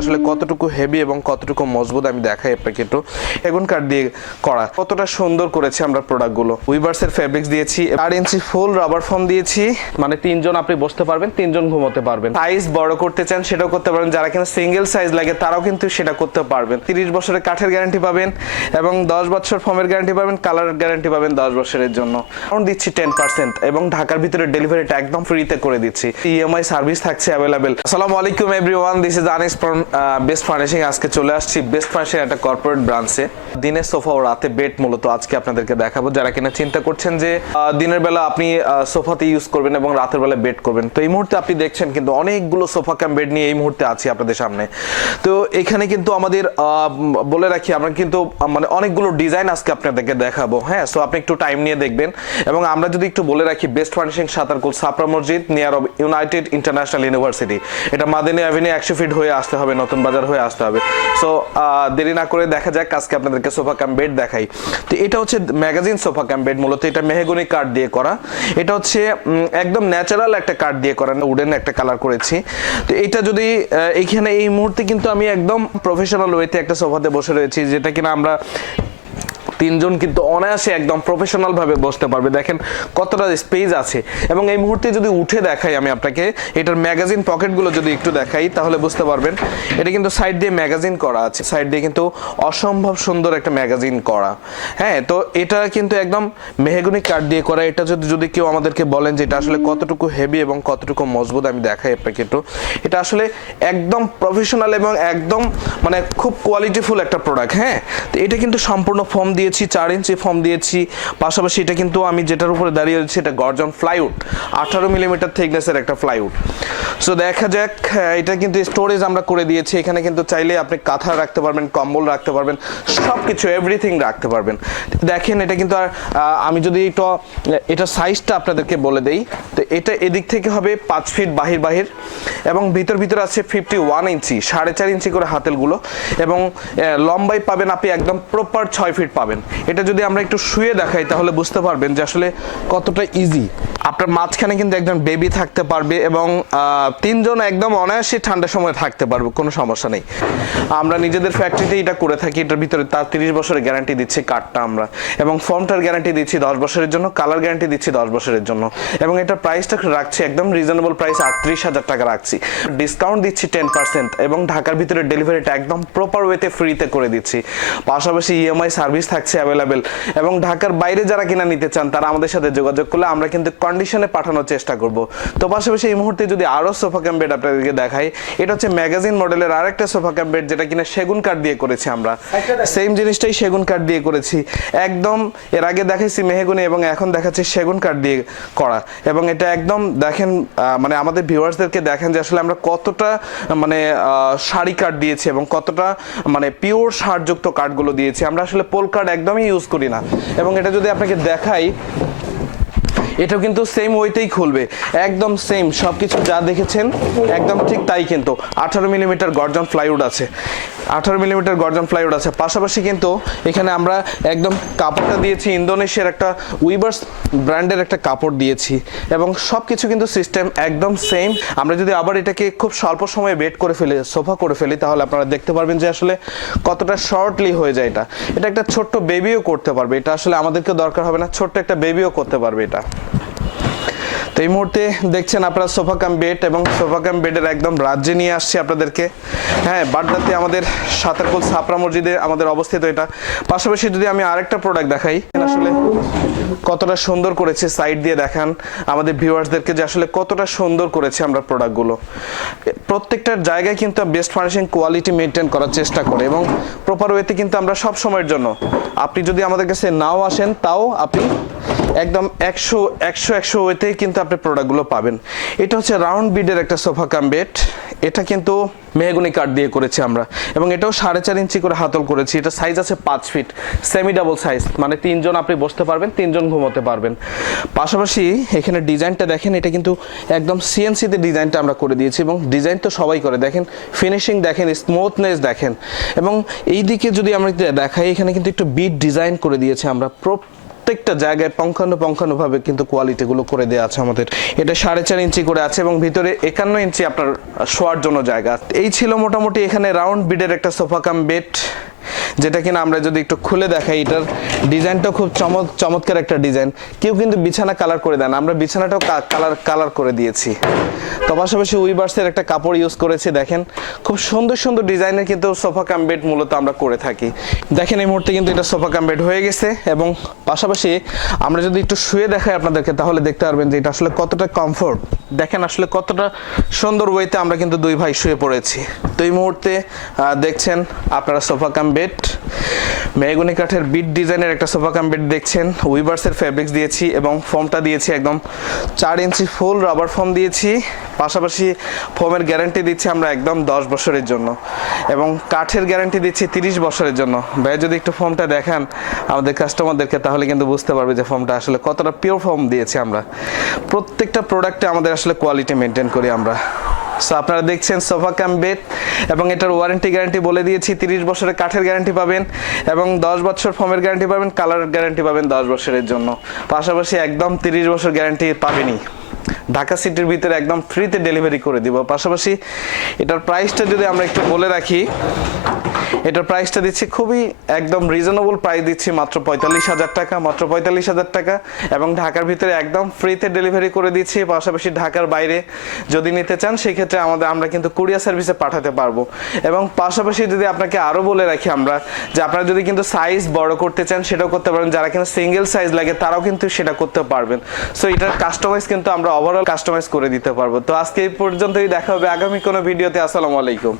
আসলে কতটুকু হেভি এবং কতটুকু মজবুত আমি দেখাই আপনাকে একটু এগুন দিয়ে করা। কতটা সুন্দর করেছে আমরা প্রোডাক্টগুলো উইভার্সের ফেব্রিক্স দিয়েছি, চার ইঞ্চি ফুল রাবার ফর্ম দিয়েছি। মানে তিনজন আপনি বসতে পারবেন, তিনজন ঘুমোতে পারবেন। সাইজ বড় করতে চান, সেটাও করতে পারবেন। যারা কিনা সিঙ্গেল সাইজ লাগে, তারাও কিন্তু সেটা করতে পারবেন। তিরিশ বছরের কাঠের গ্যারান্টি পাবেন এবং দশ বছর ফর্মের গ্যারান্টি পাবেন কালার গ্যারান্টি পাবেন দশ বছরের জন্য। এখন দিচ্ছি টেন পার্সেন্ট এবং ঢাকার ভিতরে ডেলিভারিটা একদম ফ্রিতে করে দিচ্ছি। ইএমআই সার্ভিস থাকছে অ্যাভেলেবেল আসসালামু আলাইকুম everyone this is Anis from best furnishing আজকে চলে আসছি বেস্ট ফার্নিশিং একটা কর্পোরেট ব্রাঞ্চে দিনের সোফা ও রাতে বেড মূলত আজকে আপনাদেরকে দেখাবো। যারা কিনা চিন্তা করছেন যে দিনের বেলা আপনি সোফাতে ইউজ করবেন এবং রাতের বেলা বেড করবেন। তো এই মুহূর্তে আপনি দেখছেন কিন্তু অনেকগুলো সোফা ক্যাম বেড নিয়ে এই মুহূর্তে আছি আপনাদের সামনে। তো এখানে কিন্তু আমাদের বলে রাখি, আমরা কিন্তু মানে অনেকগুলো ডিজাইন আজকে আপনাদেরকে দেখাবো। হ্যাঁ সো আপনি একটু টাইম নিয়ে দেখবেন। এবং আমরা যদি একটু বলে রাখি best furnishing Satarkul Sapra Masjid near of United International University এটা মাদিনী অ্যাভিনিউ একশো ফিট হয়ে আসতে হবে। নতুন বাজার হয়ে আসতে হবে। সো দেরি না করে দেখা যাক, আজকে আপনাদেরকে সোফা কাম বেড দেখাই। তো এটা হচ্ছে ম্যাগাজিন সোফা ক্যাম্প বেড মূলত, এটা মেহগনি কাঠ দিয়ে করা। এটা হচ্ছে একদম ন্যাচারাল একটা কাঠ দিয়ে করা উডেন একটা কালার করেছি। তো এটা যদি এখানে এই মুহূর্তে কিন্তু আমি একদম প্রফেশনাল ওয়েতে একটা সোফাতে বসে রয়েছি, যেটা কিনা আমরা তিনজন কিন্তু অনায়াসে একদম প্রফেশনাল ভাবে বসতে পারবে। দেখেন কতটা স্পেস আছে। এবং এই মুহূর্তে যদি উঠে দেখাই আমি আপনাকে, এটার ম্যাগাজিন পকেটগুলো যদি একটু দেখাই, তাহলে বুঝতে পারবেন এটা কিন্তু সাইড দিয়ে ম্যাগাজিন করা আছে। সাইড দিয়ে কিন্তু অসম্ভব সুন্দর একটা ম্যাগাজিন করা। হ্যাঁ তো এটা কিন্তু একদম মেহগুনি কাঠ দিয়ে করা। এটা যদি যদি কেউ আমাদেরকে বলেন যে এটা আসলে কতটুকু হেভি এবং কতটুকু মজবুত, আমি দেখাই আপনাকে একটু। এটা আসলে একদম প্রফেশনাল এবং একদম মানে খুব কোয়ালিটিফুল একটা প্রোডাক্ট হ্যাঁ? তো এটা কিন্তু সম্পূর্ণ ফর্ম দিয়েছি, চার ইঞ্চি ফর্ম দিয়েছি। পাশাপাশি এটা কিন্তু আমি যেটার উপরে দাঁড়িয়ে রয়েছি, এটা গর্জন ফ্লাইউড আঠারো মিলিমিটার থিকনেসের একটা ফ্লাইউড সো দেখা যাক এটা কিন্তু স্টোরেজ আমরা করে দিয়েছি। এখানে কিন্তু চাইলে আপনি কাঁথা রাখতে পারবেন, কম্বল রাখতে পারবেন সব কিছু এভরিথিং রাখতে পারবেন। দেখেন, এটা কিন্তু আর আমি যদি একটু, এটা সাইজটা আপনাদেরকে বলে দেই, তো এটা এদিক থেকে হবে পাঁচ ফিট বাহির বাহির, এবং ভিতর ভিতর আছে ফিফটি ওয়ান ইঞ্চি, সাড়ে চার ইঞ্চি করে হাতেলগুলো, এবং লম্বাই পাবেন আপনি একদম প্রপার ছয় ফিট পাবেন। এটা যদি আমরা একটু শুয়ে দেখাই, তাহলে বুঝতে পারবেন যে আসলে কতটা ইজি আপনার মাঝখানে কিন্তু একজন বেবি থাকতে পারবে এবং তিনজন একদম অনায়াসে ঠান্ডার সময় থাকতে পারবে, কোনো সমস্যা নেই। আমরা নিজেদের ফ্যাক্টরিতে এটা করে থাকি, এটার ভিতরে তার তিরিশ বছরের গ্যারান্টি দিচ্ছি কাঠটা আমরা। এবং ফর্মটার গ্যারান্টি দিচ্ছি দশ বছরের জন্য কালার গ্যারান্টি দিচ্ছি দশ বছরের জন্য। এবং এটার প্রাইসটা রাখছি একদম রিজনেবল প্রাইস আটত্রিশ হাজার টাকা রাখছি। ডিসকাউন্ট দিচ্ছি টেন পার্সেন্ট এবং ঢাকার ভিতরে ডেলিভারিটা একদম প্রপার ওয়েতে ফ্রিতে করে দিচ্ছি। পাশাপাশি ইএমআই সার্ভিস থাকছে অ্যাভেলেবেল এবং ঢাকার বাইরে যারা কিনা নিতে চান তারা আমাদের সাথে যোগাযোগ করলে আমরা কিন্তু কন্ডিশনে পাঠানোর চেষ্টা করব। তো পাশাপাশি এই মুহূর্তে যদি আরও সোফা ক্যাম বেড আপনাদেরকে দেখাই এটা হচ্ছে ম্যাগাজিন মডেলের আরেকটা সোফা ক্যাম বেড যেটা কিনা সেগুন কাঠ দিয়ে করেছি আমরা। সেম জিনিসটাই সেগুন কাঠ দিয়ে করেছি। একদম এর আগে দেখাইছি মেহগুনি এবং এখন দেখাচ্ছি সেগুন কাঠ দিয়ে করা। এবং এটা একদম দেখেন আহ, মানে আমাদের ভিউয়ার্সদেরকে দেখেন যে আসলে আমরা কতটা মানে শাড়ি কাঠ দিয়েছি এবং কতটা মানে পিওর সারযুক্ত কাঠগুলো দিয়েছি। আমরা আসলে পোল কাঠ একদমই ইউজ করি না। এবং এটা যদি আপনাকে দেখাই, এটাও কিন্তু সেম ওইতেই খুলবে। একদম সেম সবকিছু যা দেখেছেন, একদম ঠিক তাই কিন্তু। আঠারো মিলিমিটার গর্জন ফ্লাইউড আছে। আঠারো মিলিমিটার গর্জন ফ্লাইউড আছে। পাশাপাশি কিন্তু এখানে আমরা একদম কাপড়টা দিয়েছি, ইন্দোনেশিয়ার একটা উইবার্স ব্র্যান্ডের একটা কাপড় দিয়েছি এবং সব কিছু কিন্তু সিস্টেম একদম সেম আমরা যদি আবার এটাকে খুব স্বল্প সময়ে বেড করে ফেলি সোফা করে ফেলি, তাহলে আপনারা দেখতে পারবেন যে আসলে কতটা শর্টলি হয়ে যায় এটা। এটা একটা ছোট্ট বেবিও করতে পারবে। এটা আসলে আমাদেরকে দরকার হবে না, ছোট্ট একটা বেবিও করতে পারবে এটা। তো এই মুহূর্তে দেখছেন আপনারা সোফা কাম বেড এবং সোফা কাম বেডের একদম রাজ্যে নিয়ে আসছি আপনাদেরকে। হ্যাঁ বাড্ডাতে আমাদের সাতারকুল সাপরা মসজিদে আমাদের অবস্থিত এটা। পাশাপাশি যদি আমি আরেকটা প্রোডাক্ট দেখাই আসলে কতটা সুন্দর করেছে সাইড দিয়ে দেখান আমাদের ভিউয়ার্সদেরকে যে আসলে কতটা সুন্দর করেছে আমরা প্রোডাক্টগুলো প্রত্যেকটার জায়গায় কিন্তু বেস্ট ফার্নিশিং কোয়ালিটি মেনটেন করার চেষ্টা করে এবং প্রপার ওয়েতে কিন্তু আমরা সব সময়ের জন্য। আপনি যদি আমাদের কাছে নাও আসেন, তাও আপনি একদম একশো একশো একশো ওয়েতে কিন্তু আপনি প্রোডাক্টগুলো পাবেন। এটা হচ্ছে রাউন্ড বিডের একটা সোফা কাম বেড এটা কিন্তু মেহগুনি কাঠ দিয়ে করেছি আমরা। এবং এটাও সাড়ে চার ইঞ্চি করে হাতল করেছি। এটা সাইজ আছে পাঁচ ফিট সেমি ডাবল সাইজ মানে তিনজন আপনি বসতে পারবেন, তিনজন ঘুমোতে পারবেন। পাশাপাশি এখানে ডিজাইনটা দেখেন, এটা কিন্তু একদম সিএনসিতে ডিজাইনটা আমরা করে দিয়েছি। এবং ডিজাইন তো সবাই করে। দেখেন ফিনিশিং দেখেন স্মুথনেস দেখেন। এবং এই দিকে যদি আমরা দেখাই, এখানে কিন্তু একটু বিট ডিজাইন করে দিয়েছি আমরা। প্রত্যেকটা জায়গায় পঙ্খানু পঙ্খানু ভাবে কিন্তু কোয়ালিটি গুলো করে দেওয়া আছে আমাদের। এটা সাড়ে চার ইঞ্চি করে আছে এবং ভিতরে একান্ন ইঞ্চি আপনার শোয়ার জন্য জায়গা। এই ছিল মোটামুটি এখানে রাউন্ড বিডের একটা সোফা কাম বেড যেটা কিনা আমরা যদি একটু খুলে দেখাই, এটার ডিজাইনটা খুব চমক চমৎকার একটা ডিজাইন। কেউ কিন্তু বিছানা কালার করে দেন, আমরা বিছানাটাও কালার কালার করে দিয়েছি। তো পাশাপাশি উইবার্সের একটা কাপড় ইউজ করেছি, দেখেন। খুব সুন্দর সুন্দর ডিজাইনের কিন্তু সোফা কাম বেড মূলত আমরা করে থাকি। দেখেন এই মুহূর্তে কিন্তু এটা সোফা কাম বেড হয়ে গেছে এবং পাশাপাশি আমরা যদি একটু শুয়ে দেখাই আপনাদেরকে, তাহলে দেখতে পারবেন যে এটা আসলে কতটা কমফোর্ট দেখেন আসলে কতটা সুন্দর ওয়েতে আমরা কিন্তু দুই ভাই শুয়ে পড়েছি। তো এই মুহূর্তে দেখছেন আপনারা সোফা কাম বেড মেহগুনি কাঠের বিট ডিজাইনের একটা সোফা কাম বেড দেখছেন। উইভার্সের ফেব্রিক্স দিয়েছি এবং ফোমটা দিয়েছি একদম চার ইঞ্চি ফুল রাবার ফোম দিয়েছি। পাশাপাশি ফোমের গ্যারান্টি দিচ্ছি আমরা একদম দশ বছরের জন্য। এবং কাঠের গ্যারান্টি দিচ্ছি তিরিশ বছরের জন্য। ভাই যদি একটু ফোমটা দেখান আমাদের কাস্টমারদেরকে তাহলে কিন্তু বুঝতে পারবে যে ফোমটা আসলে কতটা পিওর ফোম দিয়েছি আমরা। প্রত্যেকটা প্রোডাক্টে আমাদের আসলে কোয়ালিটি মেনটেন করি আমরা। সো আপনারা দেখছেন সোফা কাম বেড এবং এটার ওয়ারেন্টি গ্যারান্টি বলে দিয়েছি, তিরিশ বছরের কাঠের গ্যারান্টি পাবেন, এবং দশ বছর ফোমের গ্যারান্টি পাবেন কালার গ্যারান্টি পাবেন দশ বছরের জন্য। পাশাপাশি একদম তিরিশ বছর গ্যারান্টি পাবেনই। ঢাকা সিটির ভিতরে একদম ফ্রিতে ডেলিভারি করে দিব। পাশাপাশি এটার প্রাইসটা যদি আমরা একটু বলে রাখি, এটার প্রাইসটা দিচ্ছি খুবই একদম রিজনেবল প্রাইস দিচ্ছি মাত্র পঁয়তাল্লিশ হাজার টাকা, মাত্র পঁয়তাল্লিশ হাজার টাকা এবং ঢাকার ভিতরে একদম ফ্রিতে ডেলিভারি করে দিচ্ছি। পাশাপাশি ঢাকার বাইরে যদি নিতে চান, সেক্ষেত্রে আমাদের, আমরা কিন্তু কুরিয়ার সার্ভিসে পাঠাতে পারব। এবং পাশাপাশি যদি আপনাকে আরও বলে রাখি আমরা, যে আপনারা যদি কিন্তু সাইজ বড় করতে চান, সেটাও করতে পারেন যারা কিন্তু সিঙ্গেল সাইজ লাগে, তারাও কিন্তু সেটা করতে পারবেন। সো এটার কাস্টমাইজ কিন্তু আমরা ওভারঅল কাস্টমাইজ করে দিতে পারব। তো আজকে এই পর্যন্তই, দেখা হবে আগামী কোনো ভিডিওতে আসসালামু আলাইকুম।